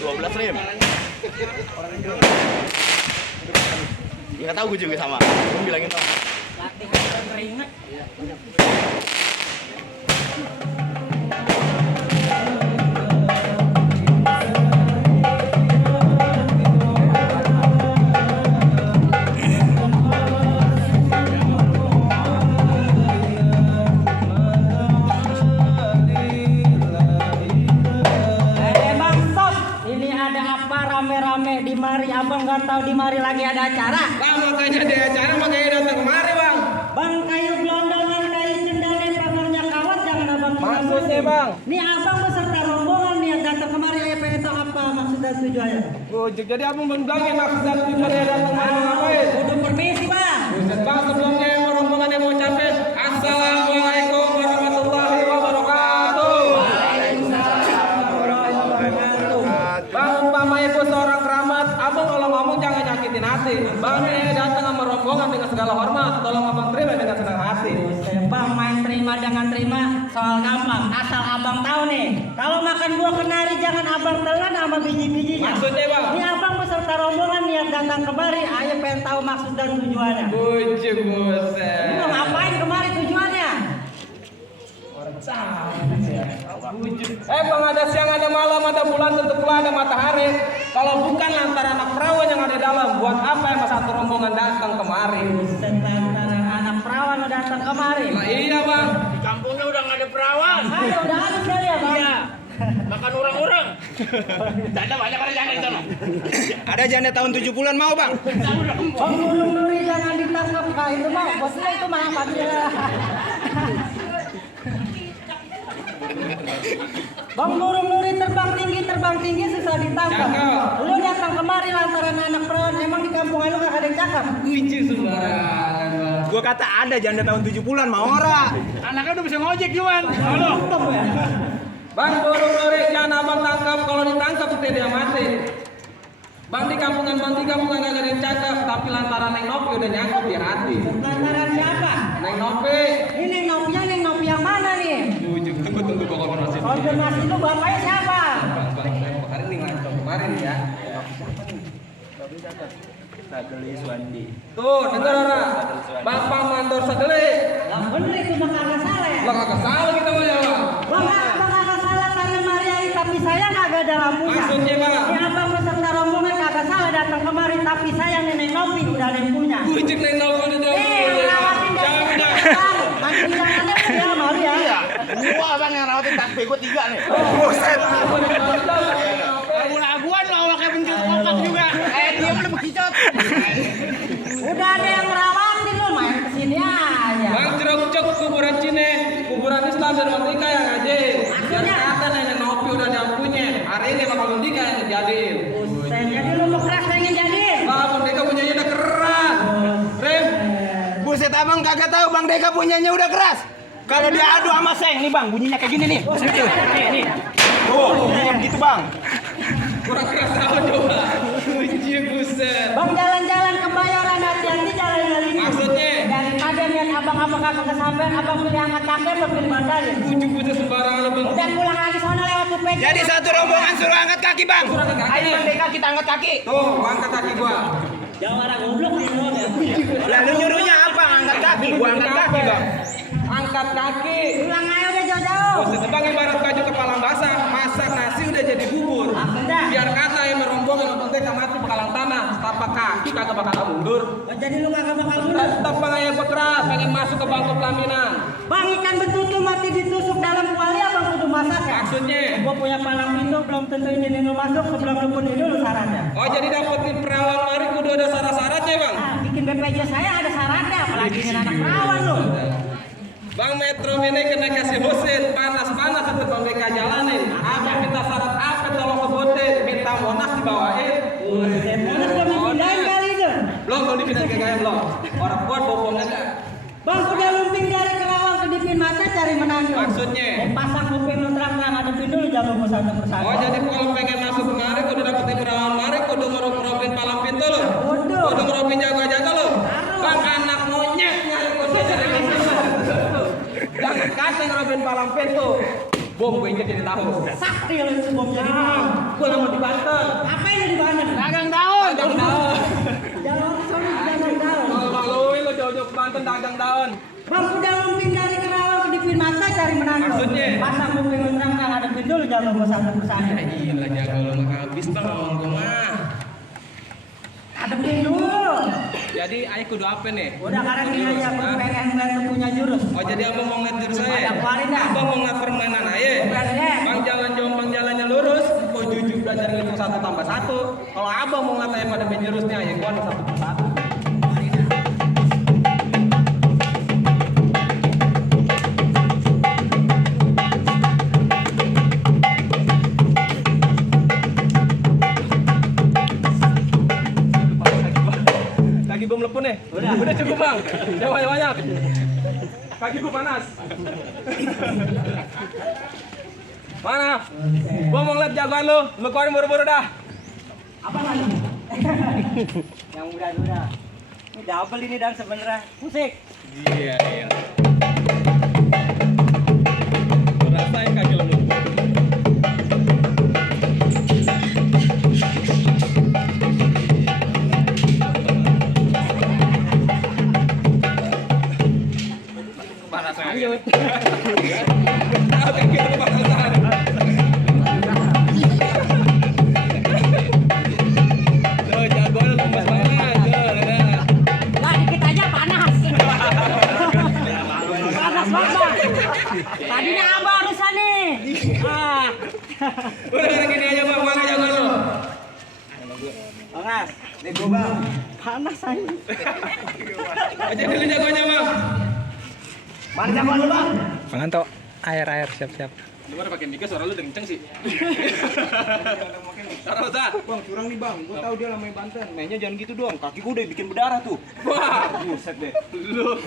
12 Rim. Ya nggak tahu gue juga sama. Gue bilangin tau. Latihan keringet. Rame-rame di mari, abang nggak tahu di mari lagi ada acara. Bang, makanya ada acara, makanya datang kemari bang. Bang, kayu gelondongan, kayu cendana, pamernya kawat, jangan abang. Maksudnya bang? Nih abang beserta rombongan nih yang datang kemari, ayo pengen tahu apa maksud dan tujuannya? Oh, jadi abang bilangin maksud dan tujuannya datang kemari ngapain? Udah permisi bang. Buset bang, sebelumnya yang rombongan yang mau capek. Assalamualaikum warahmatullahi wabarakatuh. Bang, umpamanya gue seorang keramat, abang kalau ngomong jangan nyakitin hati. Bang nih datang sama rombongan dengan segala hormat, tolong abang terima dengan senang hati. Bang, main terima dengan terima soal gampang. Asal abang tahu nih, kalau makan buah kenari jangan abang telan sama biji-bijinya. Maksudnya bang? Ini abang beserta rombongan yang datang kemari, ayo pengen tahu maksud dan tujuannya. Bujuk buset. Ini mau ngapain kemari tujuannya? Bang, ada siang, ada malam, ada bulan, tentu pula ada matahari. Kalau bukan lantaran anak perawan yang ada dalam, buat apa yang satu rombongan datang kemari? Lantaran anak perawan datang kemari. Nah iya bang. Di kampungnya udah nggak ada perawan. Udah ada sekali ya bang. Iya. Makan orang-orang. Janda banyak ada janda di sana. Ada janda tahun 70-an mau bang? Bang burung duri jangan ditangkap kak itu mah. Bosnya itu mah apa dia? Bang burung duri terbang tinggi susah ditangkap. Lu datang kemari lantaran anak perawan, emang di kampungan lu gak ada yang cakep? Kunci sembarangan bang. Gua kata ada janda tahun 70-an mau ora. Anaknya udah bisa ngojek Juan. Halo. Bang, burung duri jangan abang tangkap, kalau ditangkap itu dia mati. Bang, di kampungan gak ada yang cakep, tapi lantaran Neng Nopi udah nyangkut di hati. Lantaran siapa? Neng Nopi. Ini Neng Nopi yang mana nih? Tunggu konfirmasi. Konfirmasi lu bapaknya siapa? Bang, hari ini ngantuk kemarin ya. Sadeli Suwandi. Tuh, dengar ora? Bapak mandor sadele. Lah bener itu mah kagak salah ya? Lah kagak salah kita mah ya, Bang. Bang kagak salah karena Mariani tapi saya kagak ada lampunya. Maksudnya, Bang? Ya abang beserta rombongan kagak salah datang kemari tapi saya Nenek Nopi udah ada yang punya. Bujuk Neng Nopi udah jauh. Ngelawatin dari Jangan dah. nanti jangannya ya Mari ya. Iya. Gua bang yang rawatin tasbih gua 3 nih. Buset. Lagu-laguan lo awaknya pencet kokak juga. Dia mah bekicot. Udah ada yang ngerawatin lu main kesini aja. Bang, jeruk-jeruk kuburan Cine, kuburan Islam dan Merdeka yang ngaji. Biar Maksudnya? kata Nenek Nopi udah diampunya. Hari ini Bapak Merdeka yang dijadiin. Buset, jadi lu mau keras pengen jadi? Bapak Merdeka punyanya udah keras. Rem. Buset abang kagak tahu Bang Deka punyanya udah keras. Kalau dia adu sama Seng nih bang, bunyinya kayak gini nih. Nih. Tuh, bunyinya begitu bang. Kurang keras apa coba? Bujuk buset. Bang jalan-jalan ke Bayoran hati-hati jalan kali ini. Maksudnya? Daripada niat abang-abang kagak kesampean, abang pilih angkat kaki apa pilih bandalin? Bujuk buset sembarangan lo, Bang. Udah pulang lagi sana lewat Tupeja. Jadi satu rombongan suruh angkat kaki bang. Ayo Bang Deka kita angkat kaki. Tuh, angkat kaki gua. Jawara goblok nih lu ya. Lalu nyuruhnya apa? Angkat kaki. Gua angkat kaki bang. Angkat kaki. Pulang aja udah jauh-jauh. Buset, Bang, ibarat baju kepala basah, masak nasi udah jadi bubur. Udah. Biar kata yang merombongan untuk mereka mati bakalan tanah, tapak kaki kagak bakal mundur. Jadi lu kagak bakal mundur. Tetap bang ayah berkeras, pengen masuk ke bangku pelaminan. Bang ikan betutu mati ditusuk dalam kuali abang kudu masak ya. Maksudnya? Gua punya palang pintu belum tentu ini lu masuk sebelum lu pun dulu syaratnya. Oh jadi dapetin perawan mari kudu ada syarat-syaratnya bang? Nah, bikin BPJ saya ada syaratnya apalagi dengan anak perawan lu. Bang Metro Mini kena kasih hosin, panas-panas tetep bang BK jalanin. Abang minta syarat apa tolong sebutin, minta Monas dibawain. Monas belum dipindahin kali itu. Belum dipindahin ke gaya belum. Orang kuat bobongnya enggak. Bang udah lumping dari Kerawang ke Dipin Mata cari menanjung. Maksudnya? Pasang kuping lu terang-terang hadapin dulu jago gua satu persatu. Oh jadi kalau pengen masuk kemari kudu dapetin perawan mari kudu ngerobin palang pintu lo. Kudu. Kudu ngerobin jaga-jaga lo. Bang anak monyet nyari kudu jadi jangan kata ngerobin palang pintu. Bom gue inget jadi tahu. Sakti lo itu bom jadi tahu. Gue lama di Banten. Apa ini di mana? Dagang daun. Dagang daun. Jangan sorry jangan tahu. Kalau lo jauh-jauh ke Banten dagang daun. Bang udah ngumpin dari Kerawang ke Dipin Mata cari menantu. Maksudnya? Masa ngumpin menang kan ada dulu jangan gua sampai perusahaan. Gila jago lo mah habis bang ngomong gue mah. Hadapin dulu. Jadi ayah kudu apa nih? Udah karena dia aja aku pengen ngeliat lu punya jurus. Oh jadi abang mau ngeliat diri saya? Ada keluarin dah. Abang mau ngeliat permainan ayah? Bukannya. Bang jalan jombang jalannya lurus. Kau jujur belajar ngitung 1 tambah 1. Kalau abang mau ngeliat ayah pada main jurus nih ayah gua 1 tambah 1. Kaki gua melepun nih. Udah cukup bang. Jangan banyak-banyak. Kaki gua panas. Mana? Gua mau ngeliat jagoan lu. Lu keluarin buru-buru dah. Apa lagi? Yang muda-muda. Ini double ini dan sebenarnya musik. Iya. Rasain kaki lu. Lanjut. Kaki lu kepanasan. Tuh jagoan lu lemes banget. Lah dikit aja panas. Panas banget. Tadinya abang urusan nih. Udah gini aja bang, mana jagoan lu? Panas. Nih gua bang. Panas aja. Aja dulu jagoannya bang. Mana jagoan lu bang? Manganto, air siap-siap. Lu mana pakai mic suara lu kenceng sih. Taruh Zat. Bang curang nih bang, gua tahu dia lama main Banten. Mainnya jangan gitu doang, kaki gua udah bikin berdarah tuh. Wah, Buset deh. lu.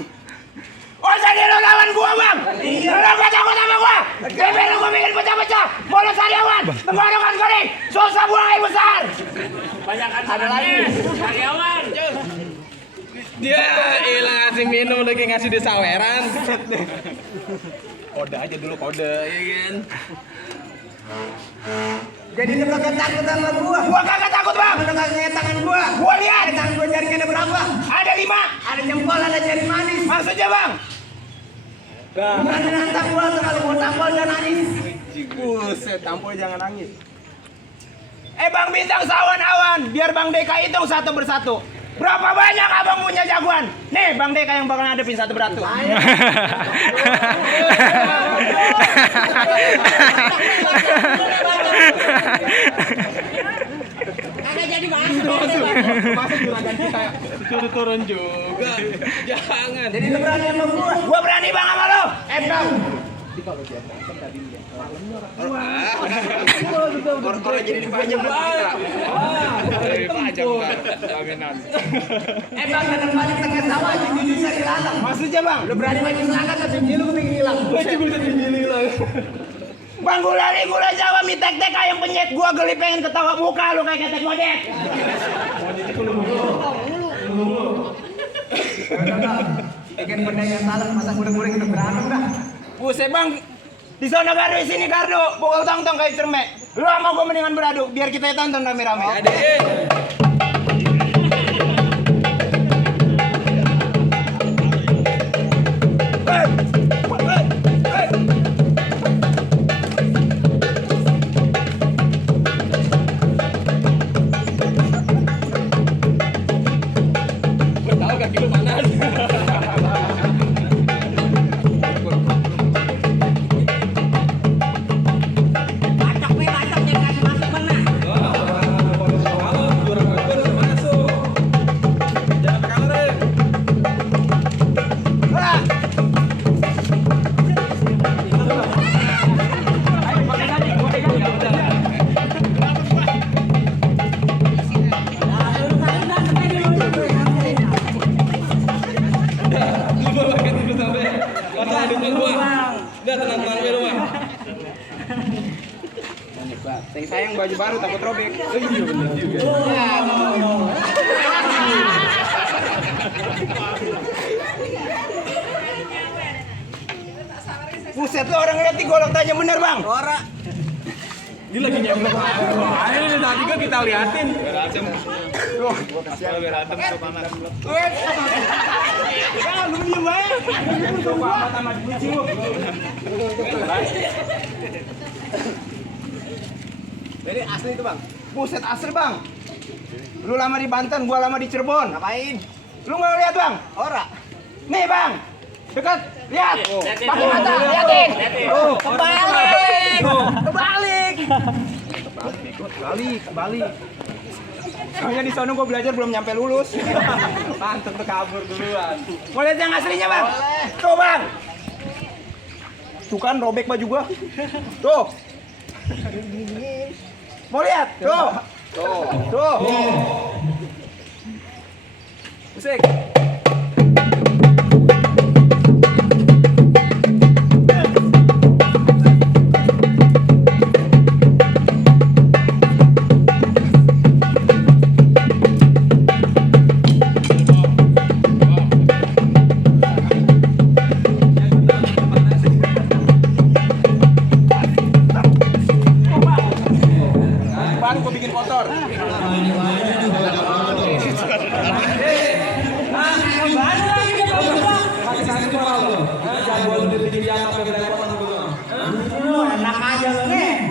Oh jadi lu lawan gua bang? Iya. Lu gak takut sama gua? Geber lu gua bikin pecah-pecah. Bolos karyawan, tenggorokan kering, susah buang air besar. Banyakan ada lagi. Karyawan. Dia hilang ngasih minum lagi ngasih di saweran. Kode aja dulu kode, ya kan? Jadi lu kagak takut sama gua? Gua kagak takut bang. Lu kagak ngeliat tangan gua? Gua lihat. Tangan gua jaringnya ada berapa? Ada 5. Ada jempol, ada jari manis. Maksudnya bang? Berani nantang gua kalau gua tampol jangan nangis. Buset, tampol jangan nangis. Bang Bintang Sawan Awan, biar Bang Deka hitung satu persatu. Berapa banyak abang punya jagoan? Nih Bang Deka yang bakal ngadepin satu persatu. Kagak jadi masuk. Masuk juragan kita disuruh turun juga. Jangan. Jadi lu berani sama gua? Gua berani bang sama lu. Bang. Orang jadi dipajang kita. Pajang jaminan. Bang kadang balik tengah sawah jujur saya dilarang. Maksudnya bang? Lu berani main selangkah tapi lu kepingin hilang. Bang gula Jawa mie tek-tek ayam penyet gua geli pengen ketawa muka lu kayak ketek modek. Bikin pedagang salah masa gureng-gureng udah berantem dah. Buset bang, di sana gardu di sini gardu, pukul tong-tong kayak cermek. Lu sama gua mendingan beradu biar kita tonton rame-rame. Gue tahu kaki lu panas. Bacok jangan kasih masuk mana. Udah tenang-tenang aja lu mah. Sayang baju baru takut robek. Oh iya bener juga. Buset lo orang lihat di golok tajam bener bang. Ora. Dia lagi nyemplung air tadi kan kita liatin. Lu diem aja. Jadi asli itu bang. Buset asli bang. Lu lama di Banten, gua lama di Cirebon. Ngapain? Lu nggak lihat bang? Ora. Nih bang. Dekat. Lihat. Pakai mata. Liatin. Kebalik. Kebalik. Kebalik. Soalnya di sono gua belajar belum nyampe lulus. Mantep tuh kabur duluan. Mau lihat yang aslinya bang? Tuh bang. Tuh kan robek baju gua. Tuh. Mau lihat? Tuh. Tuh. Musik. Bang, gua bikin kotor. Enak aja lo nih.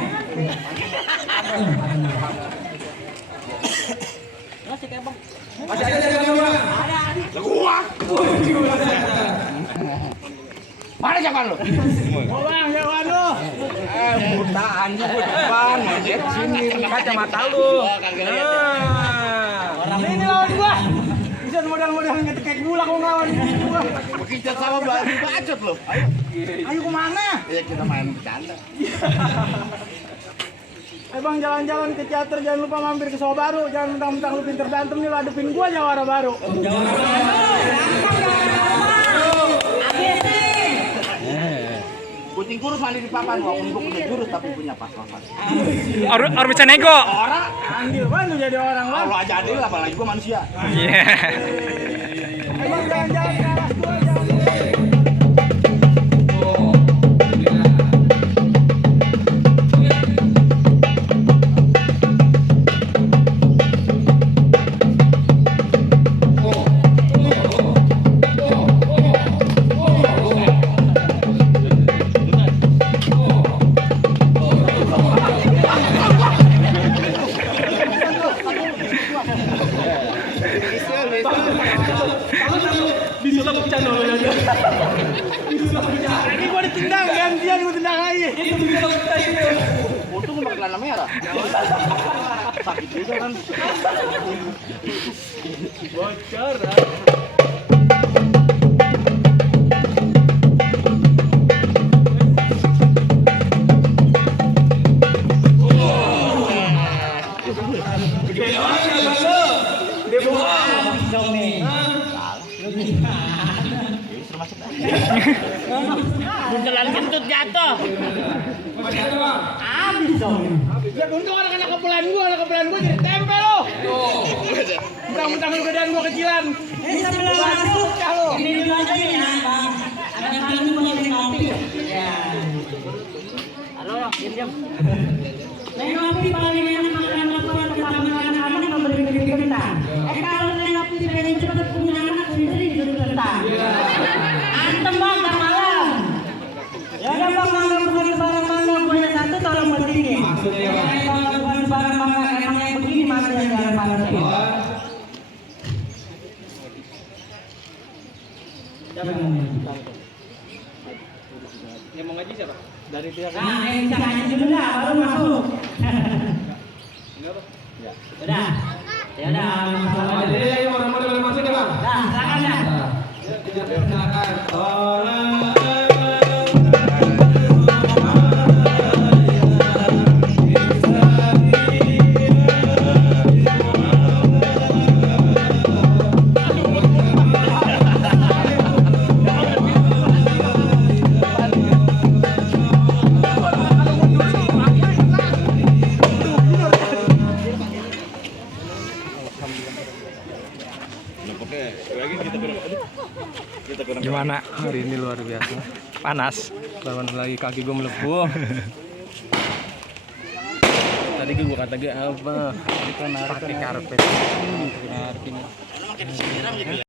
Masih ada yang bang. Mana jawaban lu? Bang, jawaban lu. Butaan juga depan, ngejek sini. Kacamata lu. Ini lawan gua. Bisa modal-modal ngetekek gula kok ngelawan gua. Kita sama bacot lu. Ayo kemana? Ya kita main bercanda. Bang jalan-jalan ke teater, jangan lupa mampir ke Sawah Baru. Jangan mentang-mentang lu pinter berantem nih, lu hadepin gua Jawara Baru. Kucing kurus mandi di papan, walaupun gua punya jurus tapi punya pas-pasan. Orang bisa nego. Orang, Andil bang, lu jadi orang bang. kalau aja adil apalagi gua manusia. Iya. Bang jalan-jalan ke alas gua, jalan-jalan. Ini gua ditendang, gantian gua tendang lagi. Untung pakai celana merah. Sakit juga kan. Bocor. Buntelan kentut jatuh. Abis dong. Ya untung anak-anak kepelan gua jadi tempe lo. Mentang-mentang lu gedean gua kecilan. Ini sambil lalu. Ini dulu aja nih, Bang. Ada yang bilang gua lagi ngopi. Ya. Halo, diam. Neng ngopi paling enak makan apa yang pertama anak-anak yang beri kentang. Kalau neng ngopi pengen cepet punya anak sendiri jadi kentang. Antem bang, ntar malam. Ya udah bang, mangga bukan barang mangga punya satu tolong berdiri. Kalau bukan barang mangga emang yang begini masih yang jalan panas. Yang mau ngaji siapa? Dari pihak Nah, yang bisa ngaji dulu dah, baru masuk. Udah. Ya udah, masuk aja. Jadi ayo model masuk ya bang. Dah, silakan dah. Nampaknya lagi kita berapa? Gimana? Hari ini luar biasa. Panas. Lawan lagi kaki gue melepuh. Tadi gue kata gue apa? Pakai karpet.